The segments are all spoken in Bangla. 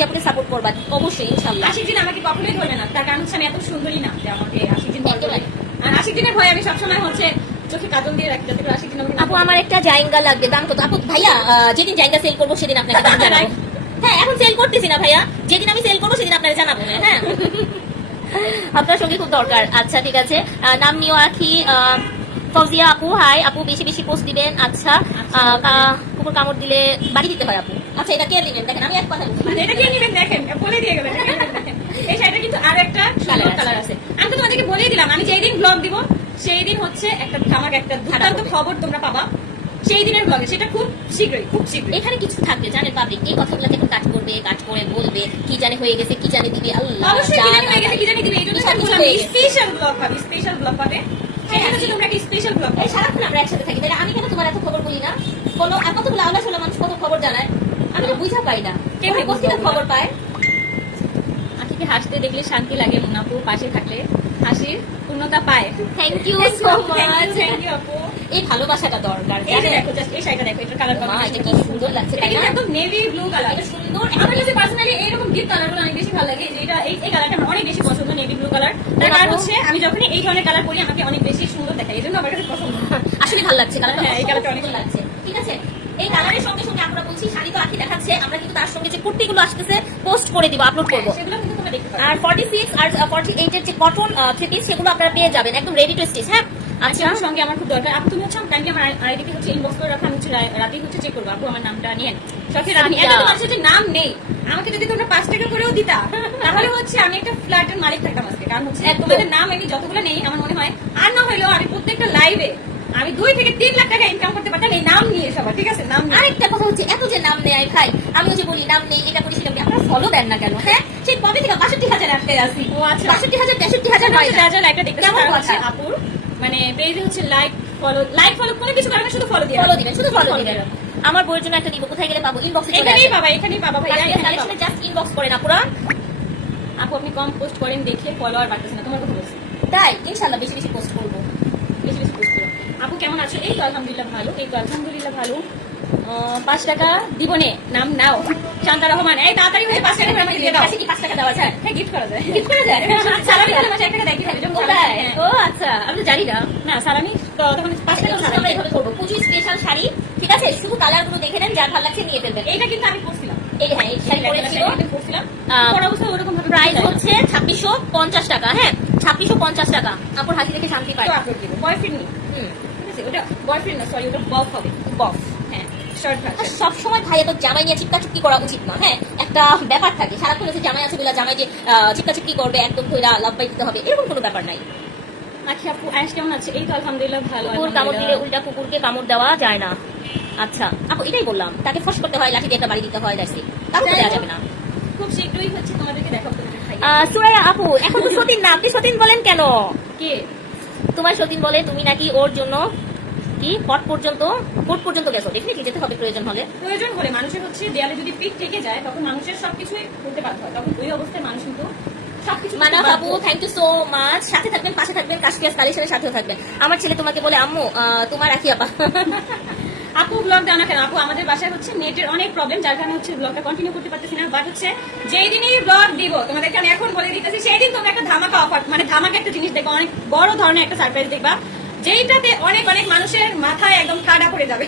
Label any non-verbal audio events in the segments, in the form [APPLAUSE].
আপুকে সাপোর্ট করবা অবশ্যই ইনশাল্লাহ আশিক দিন আমাকে কখনোই ধরবে না। তার কারণ হচ্ছে আমি এত সুন্দরী না যে আমাকে আশিক দিন। আর আশিক দিনের ভয় আমি সবসময় হচ্ছে চোখে কাজল দিয়ে রাখি যাতে আশিক দিন আপু আমার একটা জাইঙ্গা লাগবে দাম কত? আপু ভাইয়া যেদিন জাইঙ্গা সেল করব সেদিন আপনাকে দাম জানাব। [LAUGHS] হ্যাঁ এখন সেল করতেছি না ভাইয়া। যেদিন আমি সেল করব সেদিন আপনাকে জানাব হ্যাঁ। [LAUGHS] আপনার সঙ্গে খুব দরকার। আচ্ছা ঠিক আছে। নাম নিও আখি। আহ, ফৌজিয়া আপু হাই আপু বেশি বেশি পোস্ট দিবেন। আচ্ছা। আহ, কুকুর কামড় দিলে বাড়ি দিতে হয় আপু। আচ্ছা এটা কে দিবেন দেখেন আমি এক কথা বলছি। মানে এটা কি নিবেন? দেখেন বলে দিয়ে গেলেন। [LAUGHS] এই শাড়িটা কিন্তু আর একটা কালার কালার আছে। আমি তো তোমাদেরকে বলেই দিলাম আমি যেই দিন ব্লগ দিব সেই দিন হচ্ছে একটা ধামাক একটা দুর্দান্ত খবর তোমরা পাবা। সেই দিনের ব্লগে সেটা খুব শীঘ্রই খুব শীঘ্রই। এখানে কিছু থাকবে জানেন পাবলিক এই কাজ করবে কাজ করে বলবে কি জানে হয়ে গেছে কি জানে দিবে আল্লাহ অবশ্যই কি জানি হয়ে গেছে কি জানি দিবে এই জন্য হয়ে। স্পেশাল ব্লগ পাবে স্পেশাল ব্লগ পাবে। সেটা হচ্ছে তোমরা একটা স্পেশাল ব্লগ এই সারাক্ষণ আমরা একসাথে থাকি তাহলে আমি কেন তোমার এত খবর বলি না? কোনো আর কতগুলো আল্লাহ মানুষ কত খবর জানায়? আমি তো বুঝা পাই না? খবর পায়? আখিকে হাসতে দেখলে শান্তি লাগে মুনাপু পাশে থাকলে হাসির পূর্ণতা পায়। Thank you so much thank you আপু। এই ভালোবাসাটা দরকার এই দেখো জাস্ট এই শাড়িটা দেখো এটার কালার মা, এটা কি সুন্দর লাগছে তাই না? একদম নেভি ব্লু কালার এটা সুন্দর আমার কাছে পার্সোনালি এইরকম ডিপ কালারগুলো অনেক বেশি ভালো লাগে যে এটা এই এই কালারটা আমার অনেক বেশি পছন্দ নেভি ব্লু কালার তার কারণ হচ্ছে আমি যখনই এই ধরনের কালার পরি আমাকে অনেক বেশি সুন্দর দেখায় এই জন্য আমার কাছে পছন্দ। আসলে ভালো লাগছে কালারটা হ্যাঁ, এই কালারটা অনেক লাগছে। কালারের সঙ্গে সঙ্গে আমরা বলছি শাড়ি তো দেখাচ্ছে। আমরা কিন্তু তার সঙ্গে যে কুর্তিগুলো আসতেছে পোস্ট করে দিব আপলোড করব। সেগুলো কিন্তু তোমরা দেখতে পারো। আর ফর্টি সিক্স আর ফর্টি যে কটন থ্রি পিস সেগুলো আপনারা পেয়ে যাবেন একদম রেডি টু স্টিচ হ্যাঁ? আচ্ছা আমার সঙ্গে আমার খুব দরকার। আপু তুমি হচ্ছে কাইন্ডলি আমার আইডিকে হচ্ছে ইনবক্স করে রাখা আমি হচ্ছে রাতেই হচ্ছে চেক করব। আপু আমার নামটা রাখি আচ্ছা। এত মানুষের নাম নেই আমাকে যদি তোমরা পাঁচ টাকা করেও দিতা তাহলে হচ্ছে আমি একটা ফ্ল্যাটের মালিক থাকতাম আজকে। কারণ হচ্ছে তোমাদের নাম এমনি যতগুলো নেই আমার মনে হয় আর না হলেও আমি প্রত্যেকটা লাইভে আমি দুই থেকে তিন লাখ টাকা ইনকাম করতে পারতাম এই নাম নিয়ে সবার ঠিক আছে নাম আরেকটা কথা হচ্ছে এত যে নাম নেয় ভাই আমি যে বলি নাম নেই এটা করি সেটা করি আপনারা ফলো দেন না কেন? হ্যাঁ? সেই কবে থেকে বাষট্টি হাজার আটকে আসি ও আচ্ছা। বাষট্টি হাজার তেষট্টি হাজার। হয় না। যা যা লাইকটা দেখতে কেমন কেমন হচ্ছে কথা? আপুর মানে পেজে হচ্ছে লাইক ফলো লাইক ফলো কোনো কিছু করবে শুধু ফলো দিয়ে ফলো দিবেন শুধু ফলো দিবেন। আমার বইয়ের জন্য একটা দিব কোথায় গেলে পাবো? ইনবক্সে চলে এখানেই পাবা এখানেই পাবা ভাই। কালেকশনে জাস্ট ইনবক্স করে আপু আপনি কম পোস্ট করেন দেখে ফলোয়ার বাড়তেছে না তোমার কথা বলছি। তাই ইনশাল্লাহ বেশি বেশি পোস্ট করব। বেশি বেশি পোস্ট করো আপু কেমন আছো? এই তো আলহামদুলিল্লাহ ভালো এই তো আলহামদুলিল্লাহ ভালো। পাঁচ টাকা দিবনে নাম নাও। শান্তা রহমান এই তাড়াতাড়ি হয়ে পাঁচ টাকা আমাকে দিয়ে দাও। কাছে কি পাঁচ টাকা দেওয়া যায় হ্যাঁ গিফট করা যায়। Gift করা যায়? সালামি হলে মাসে এক টাকা দেয় কি ও? হ্যাঁ। ও আচ্ছা আমি তো জানি না। না সালামি তো তখন পাঁচ টাকা সালামি। এভাবে করব। পুজো স্পেশাল শাড়ি ঠিক আছে? শুধু কালারগুলো দেখে নেন যার ভালো লাগছে নিয়ে ফেলবেন। এইটা কিন্তু আমি পড়ছিলাম এই হ্যাঁ এই শাড়ি পরেছিল। পড়ছিলাম অবস্থা ওরকম ভাবে প্রাইস হচ্ছে ছাব্বিশশো পঞ্চাশ টাকা হ্যাঁ ছাব্বিশশো পঞ্চাশ টাকা। আপুর হাসি দেখে শান্তি পায়। আপলোড বয়ফ্রেন্ড হুম। আছে ওটা বয়ফ্রেন্ড না সরি ওটা বফ হবে বস হ্যাঁ সব সময় ভাইয়া তো জামাই নিয়ে চিপকা করা উচিত না হ্যাঁ একটা ব্যাপার থাকে সারাক্ষণ হচ্ছে জামাই আছে বলে জামাই যে আহ, করবে একদম ধৈরা লাভ বাই দিতে হবে এরকম কোনো ব্যাপার নাই। আচ্ছা আপু আয়েশ কেমন আছে? এই তো আলহামদুলিল্লাহ ভালো কুকুর কামড় দিলে উল্টা কুকুরকে কামড় দেওয়া যায় না। আচ্ছা আপু এটাই বললাম তাকে ফস করতে হয় লাঠি দিয়ে একটা বাড়ি দিতে হয় দেখছি তারপর দেওয়া যাবে না। খুব শীঘ্রই হচ্ছে তোমাদেরকে দেখাবো সুরাইয়া আপু এখন তো সতীন না আপনি সতীন বলেন কেন? কে? তোমার সতীন বলে তুমি নাকি ওর জন্য কি পর্যন্ত পর্যন্ত গেছো? ডেফিনেটলি যেতে হবে প্রয়োজন হলে। প্রয়োজন হলে মানুষের হচ্ছে দেয়ালে যদি পিক থেকে যায় তখন মানুষের সবকিছুই করতে বাধ্য হয়। তখন ওই অবস্থায় মানুষ কিন্তু মানা বাবু থ্যাংক ইউ সো মাচ সাথে থাকবেন পাশে থাকবেন কাশপিয়াস কালেকশনের সাথেও থাকবেন। আমার ছেলে তোমাকে বলে আম্মু তোমার রাখি আপা। [LAUGHS] আপু ব্লগ দাও না কেন? আপু আমাদের বাসায় হচ্ছে নেটের অনেক প্রবলেম যার কারণে হচ্ছে ব্লগটা কন্টিনিউ করতে পারতেছি না। বাট হচ্ছে যেই দিনই ব্লগ দিব তোমাদেরকে আমি এখন বলে দিতেছি সেই দিন তোমরা একটা ধামাকা অফার মানে ধামাকা একটা জিনিস দেখবা অনেক বড় ধরনের একটা সারপ্রাইজ দেখবা যেইটাতে অনেক অনেক মানুষের মাথায় একদম ঠাডা পড়ে যাবে।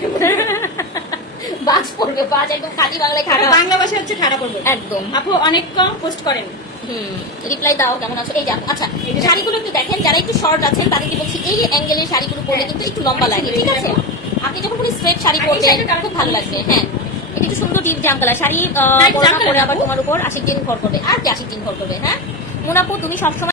বাজ পড়বে বাজ একদম খালি বাংলায় খারাপ বাংলা ভাষায় হচ্ছে ঠাডা পড়বে। একদম। আপু অনেক কম পোস্ট করেন। হুম রিপ্লাই দাও কেমন আছো? এই যে আচ্ছা শাড়িগুলো একটু দেখেন যারা একটু শর্ট আছেন তাদেরকে বলছি এই অ্যাঙ্গেলের শাড়িগুলো পরলে কিন্তু একটু লম্বা লাগে ঠিক আছে? আপনি যখন স্ট্রেট শাড়ি পরবেন খুব ভালো লাগবে হ্যাঁ। এটা একটু সুন্দর ডিপ জাম কালার শাড়ি পরা আবার তোমার উপর আশিক দিন ভর করবে আর কি আশিক দিন ভর করবে হ্যাঁ? মোনাপু তুমি সবসময়